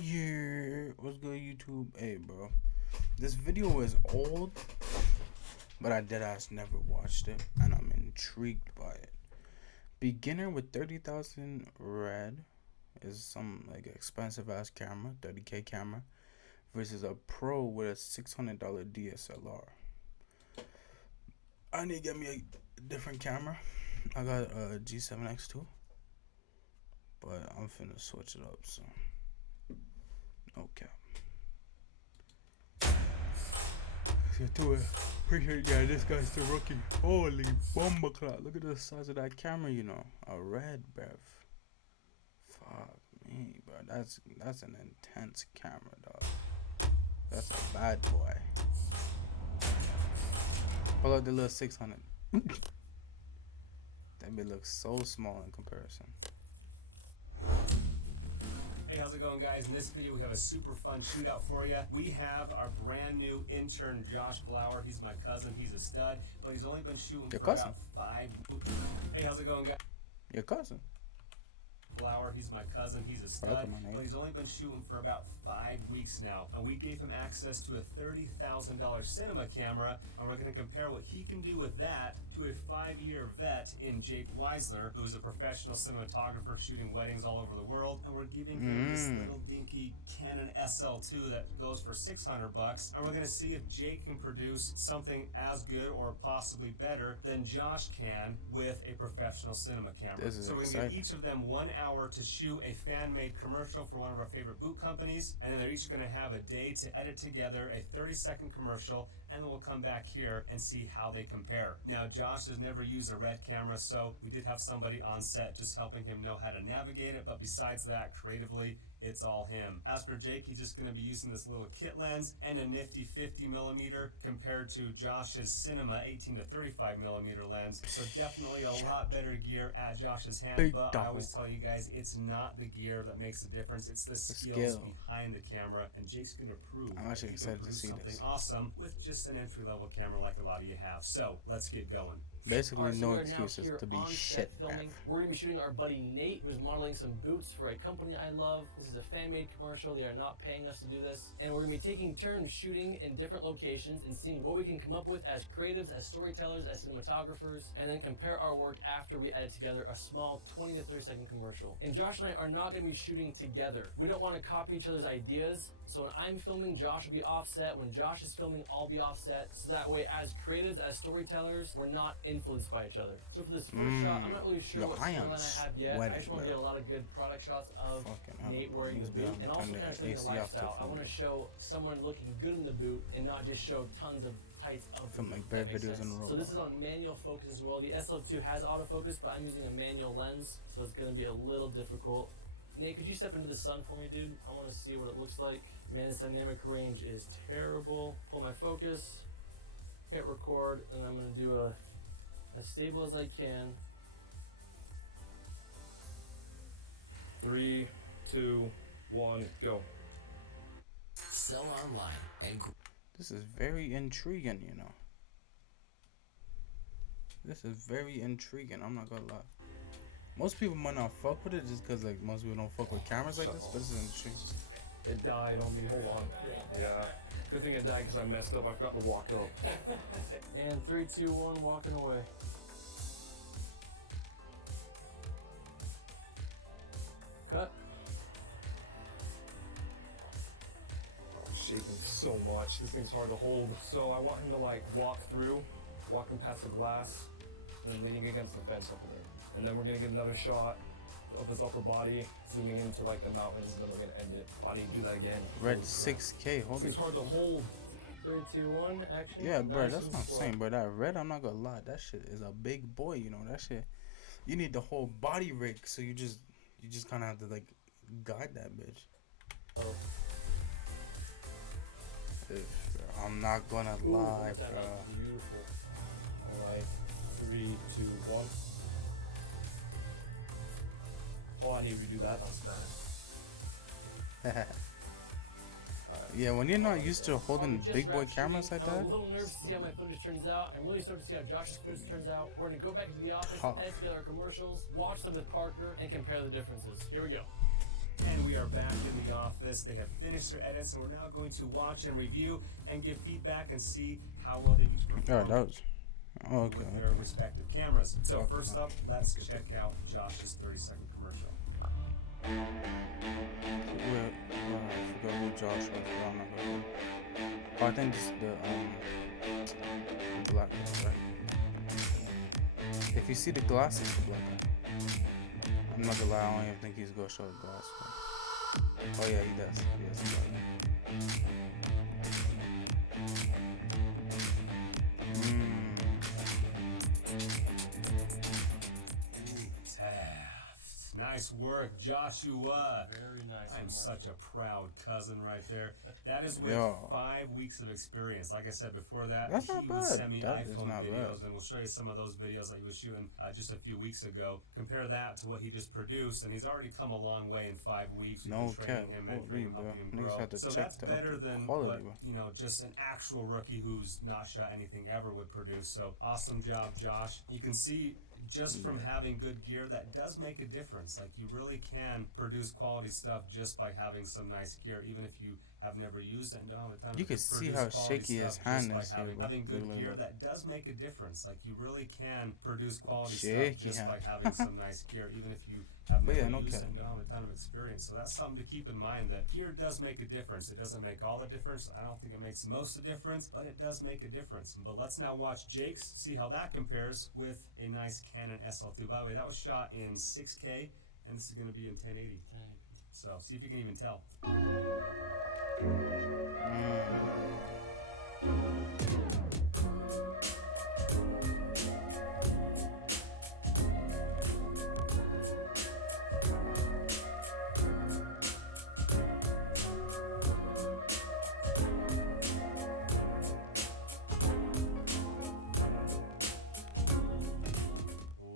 Yeah, what's good, YouTube? Hey, bro, this video is old, but I deadass never watched it, and I'm intrigued by it. Beginner with 30,000 red is some like expensive ass camera, 30K camera, versus a pro with a $600 DSLR. I need to get me a different camera. I got a G7X2, but I'm finna switch it up, so no cap. Let's get to it. Appreciate this guy's the rookie. Holy bomba clock. Look at the size of that camera, you know. A red, bruv. Fuck me, bro. That's an intense camera, dog. That's a bad boy. Pull out the little 600. That bit looks so small in comparison. Hey, how's it going, guys? In this video, we have a super fun shootout for you. We have our brand new intern, Josh Blower. He's my cousin. He's a stud, but he's only been shooting Your for cousin? about 5. Hey, how's it going, guys? Your cousin? Blower, he's my cousin. He's a stud, but he's only been shooting for about 5 weeks now. And we gave him access to a $30,000 cinema camera, and we're going to compare what he can do with that to a 5-year vet in Jake Weisler, who's a professional cinematographer shooting weddings all over the world. And we're giving him this little dinky Canon SL2 that goes for $600, and we're going to see if Jake can produce something as good or possibly better than Josh can with a professional cinema camera. So we're going to give each of them 1 hour to shoot a fan-made commercial for one of our favorite boot companies, and then they're each going to have a day to edit together a 30-second commercial, and then we'll come back here and see how they compare. Now, Josh has never used a red camera, so we did have somebody on set just helping him know how to navigate it, but besides that, creatively, it's all him. As for Jake, he's just going to be using this little kit lens and a nifty 50mm compared to Josh's Cinema 18 to 35mm lens. So definitely a lot better gear at Josh's hand, but I always tell you guys, it's not the gear that makes the difference. It's the skills behind the camera, and Jake's going to prove I'm actually excited to see something awesome with just an entry-level camera like a lot of you have. So let's get going. Basically, no excuses to be shit filming. We're gonna be shooting our buddy Nate, who's modeling some boots for a company I love. This is a fan-made commercial. They are not paying us to do this, and we're gonna be taking turns shooting in different locations and seeing what we can come up with as creatives, as storytellers, as cinematographers, and then compare our work after we edit together a small 20 to 30 second commercial. And Josh and I are not gonna be shooting together. We don't want to copy each other's ideas. So when I'm filming, Josh will be offset. When Josh is filming, I'll be offset. So that way, as creatives, as storytellers, we're not influenced by each other. So for this first shot, I'm not really sure what storyline I have yet. I just want to get a lot of good product shots of Nate wearing the boot, and also kind of showing the lifestyle. I want to show someone looking good in the boot and not just show tons of tights of Film like bare videos in a row. So this is on manual focus as well. The SL2 has autofocus, but I'm using a manual lens, so it's going to be a little difficult. Nate, could you step into the sun for me, dude? I want to see what it looks like. Man, this dynamic range is terrible. Pull my focus, hit record, and I'm going to do as stable as I can. 3, 2, 1, go. Sell online and this is very intriguing, you know. This is very intriguing, I'm not gonna lie. Most people might not fuck with it just because like most people don't fuck with cameras like this, but this is intriguing. It died on me, hold on. Yeah. Good thing it died because I messed up, I forgot to walk up. And 3, 2, 1, walking away. Cut. I'm shaking so much, this thing's hard to hold. So I want him to like walking past the glass, and then leaning against the fence over there. And then we're gonna get another shot of his upper body, zooming into like the mountains, and then we're gonna end it. I need to do that again. Red 6K, hold It's hard to hold. 3, 2, 1, action. Yeah, bro, that's what I'm saying, bro. That red, I'm not gonna lie, that shit is a big boy, you know. That shit, you need the whole body rig, so you just kind of have to like guide that bitch. Oh. I'm not gonna lie, That's bro. Beautiful. Alright, 3, 2, 1. Oh, I need to redo that. That's bad. Yeah, when you're not used to holding big boy cameras like that. I'm a little nervous to see how my footage turns out. I'm really stoked to see how Josh's footage turns out. We're gonna go back into the office, edit together our commercials, watch them with Parker, and compare the differences. Here we go. And we are back in the office. this. They have finished their edits, and we're now going to watch and review and give feedback and see how well they each Yeah, perform that was. Oh, okay. with their respective cameras. So first up, let's check out Josh's 30-second commercial. Well, I forgot who Josh was. But I'm not gonna. Oh, I think this is the black guy, right? If you see the glasses, the black guy. I'm not gonna lie, I don't even think he's gonna show the glasses. Oh yeah, he does. He has a black guy. Nice work, Joshua. Very nice. I am such a proud cousin right there. That is with Yeah. 5 weeks of experience. Like I said before that, That's he not would bad. send me That is iPhone not videos, bad. and we'll show you some of those videos that he was shooting just a few weeks ago. Compare that to what he just produced, and he's already come a long way in 5 weeks. We've No been training cap. him and Holy, helping bro. him Niggas grow. had to So check that's the better than quality, what, bro. you know, just an actual rookie who's not shot anything ever would produce. So awesome job, Josh. You can see just from having good gear, that does make a difference. Like, you really can produce quality stuff just by having some nice gear, even if you have never used it and don't have a ton of You can see produce how quality shaky his stuff hand just is by here, having, bro. having good Look, gear. look. That does make a difference. Like, you really can produce quality Shaky stuff just hand. by having some nice gear, even if you have But never yeah, no used cap. it and don't have a ton of experience. So that's something to keep in mind, that gear does make a difference. It doesn't make all the difference. I don't think it makes most of the difference, but it does make a difference. But let's now watch Jake's, see how that compares with a nice Canon SL2. By the way, that was shot in 6K, and this is going to be in 1080. So see if you can even tell.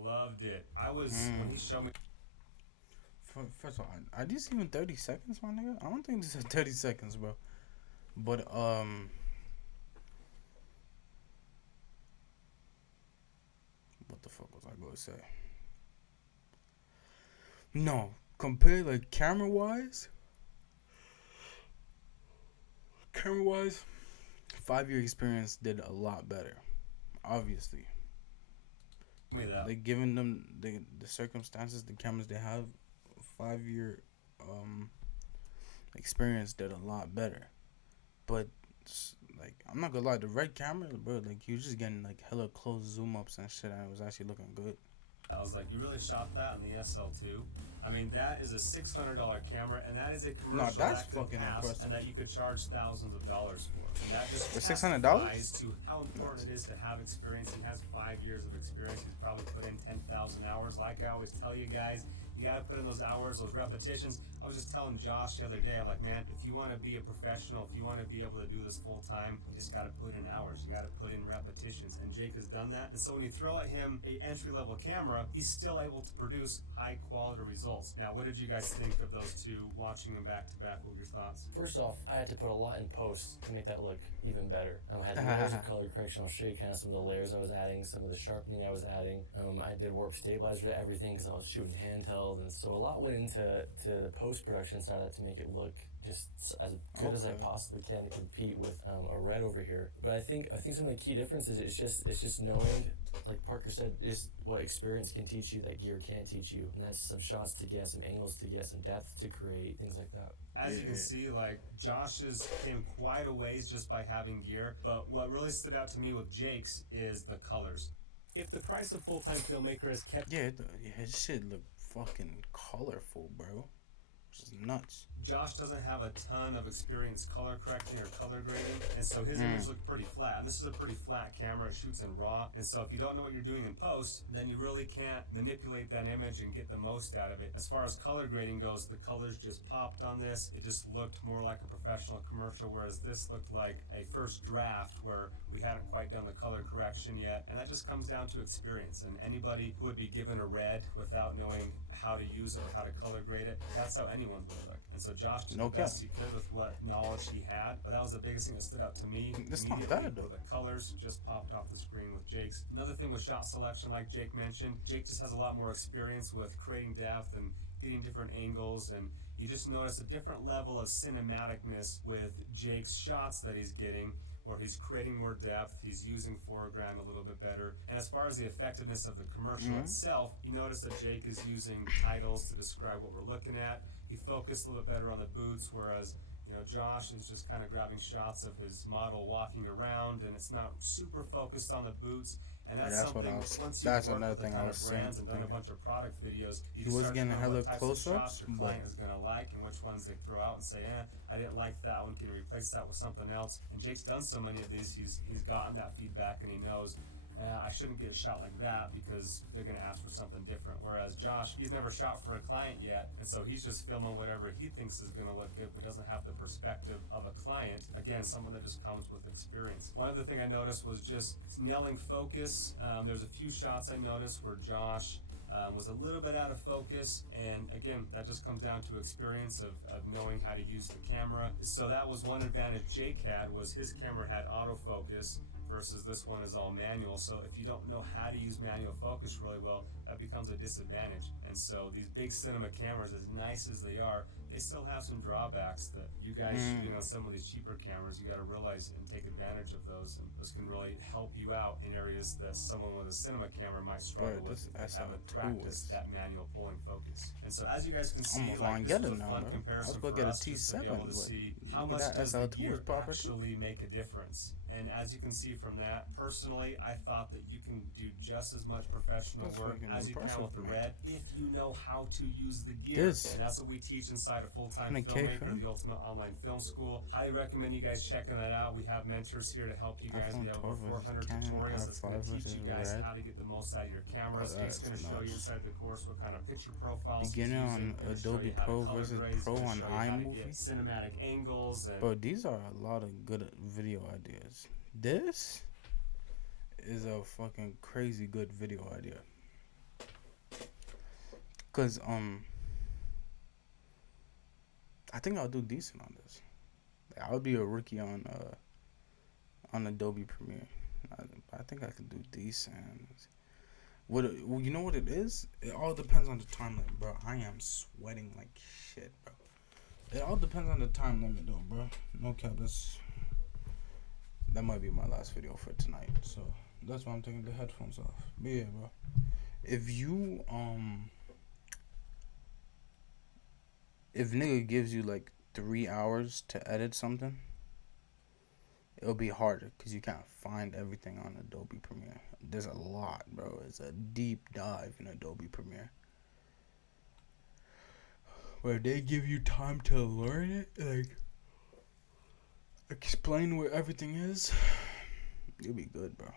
Loved it. I was, when he showed me. First of all, are these even 30 seconds, my nigga? I don't think these are 30 seconds, bro. But, what the fuck was I going to say? No, compare, like, camera-wise, 5-year experience did a lot better, obviously. Me that. Like, given them the circumstances, the cameras they have, 5-year experience did a lot better. But like, I'm not gonna lie, the red camera, bro, like, you just getting like hella close zoom ups and shit, and it was actually looking good. I was like, you really shot that in the SL2? I mean, that is a $600 camera, and that is a commercial that's that could fucking pass impressive. and that you could charge thousands of dollars for. And that just For $600? testifies to how important it is to have experience. He has 5 years of experience. He's probably put in 10,000 hours. Like I always tell you guys, you gotta put in those hours, those repetitions. I was just telling Josh the other day, I'm like, man, if you want to be a professional, if you want to be able to do this full time, you just gotta put in hours. You gotta put in repetitions, and Jake has done that. And so when you throw at him a entry-level camera, he's still able to produce high-quality results. Now, what did you guys think of those two, watching them back to back? What were your thoughts? First off, I had to put a lot in post to make that look even better. I had layers of color correction. I'll show you kind of some of the layers I was adding, some of the sharpening I was adding. I did warp stabilizer to everything because I was shooting handheld, and so a lot went into the post-production side of that to make it look just as good as I possibly can to compete with a red over here. But I think some of the key differences is just knowing, like Parker said, just what experience can teach you that gear can't teach you, and that's some shots to get, some angles to get, some depth to create, things like that. As you can see, like, Josh's came quite a ways just by having gear, but what really stood out to me with Jake's is the colors. If the price of full-time filmmaker is kept... Yeah, his shit look fucking colorful, bro. Just nuts. Josh doesn't have a ton of experience color correcting or color grading, and so his image looked pretty flat. And this is a pretty flat camera. It shoots in RAW, and so if you don't know what you're doing in post, then you really can't manipulate that image and get the most out of it. As far as color grading goes, the colors just popped on this. It just looked more like a professional commercial, whereas this looked like a first draft where we hadn't quite done the color correction yet. And that just comes down to experience. And anybody who would be given a red without knowing how to use it or how to color grade it, that's how anyone would look. And so Josh did the best he could with what knowledge he had, but that was the biggest thing that stood out to me. It's not immediately bad, though. were the colors just popped off the screen with Jake's. Another thing with shot selection, like Jake mentioned, Jake just has a lot more experience with creating depth and getting different angles, and you just notice a different level of cinematicness with Jake's shots that he's getting, where he's creating more depth, he's using foreground a little bit better. And as far as the effectiveness of the commercial itself, you notice that Jake is using titles to describe what we're looking at. He focused a little bit better on the boots, whereas Josh is just kind of grabbing shots of his model walking around, and it's not super focused on the boots. And that's something, once you've worked with a ton of brands and done a bunch of product videos, you just start to know what types of shots your client is going to like and which ones they throw out and say, I didn't like that one, can you replace that with something else? And Jake's done so many of these, he's gotten that feedback, and he knows, I shouldn't get a shot like that because they're going to ask for something different. Whereas Josh, he's never shot for a client yet, and so he's just filming whatever he thinks is going to look good, but doesn't have the perspective of a client. Again, someone that just comes with experience. One other thing I noticed was just nailing focus. There's a few shots I noticed where Josh was a little bit out of focus, and again, that just comes down to experience of knowing how to use the camera. So that was one advantage Jake had, was his camera had autofocus, versus this one is all manual. So if you don't know how to use manual focus really well, that becomes a disadvantage. And so these big cinema cameras, as nice as they are, they still have some drawbacks that you guys shooting on some of these cheaper cameras, you got to realize and take advantage of those. And this can really help you out in areas that someone with a cinema camera might struggle with if they haven't practiced that manual pulling focus. And so as you guys can see, like, this is a fun comparison for us just to be able to see how much does the gear actually make a difference. And as you can see from that, personally, I thought that you can do just as much professional work as you can with the Red if you know how to use the gear. And that's what we teach inside a full-time filmmaker, the Ultimate Online Film School. Highly recommend you guys checking that out. We have mentors here to help you guys. We have over 400 tutorials that's going to teach you guys how to get the most out of your cameras. Jake's going to show you inside the course what kind of picture profiles beginner on Adobe Pro versus Pro on iMovie. Cinematic angles. Bro, these are a lot of good video ideas. This is a fucking crazy good video idea. Cause I think I'll do decent on this. I'll be a rookie on Adobe Premiere. I think I can do decent. You know what it is? It all depends on the time limit, bro. I am sweating like shit, bro. It all depends on the time limit, though, bro. No cap. That might be my last video for tonight, so that's why I'm taking the headphones off. But yeah, bro, if nigga gives you like 3 hours to edit something, it'll be harder because you can't find everything on Adobe Premiere. There's a lot, bro. It's a deep dive in Adobe Premiere where they give you time to learn it, like explain where everything is. You'll be good, bro.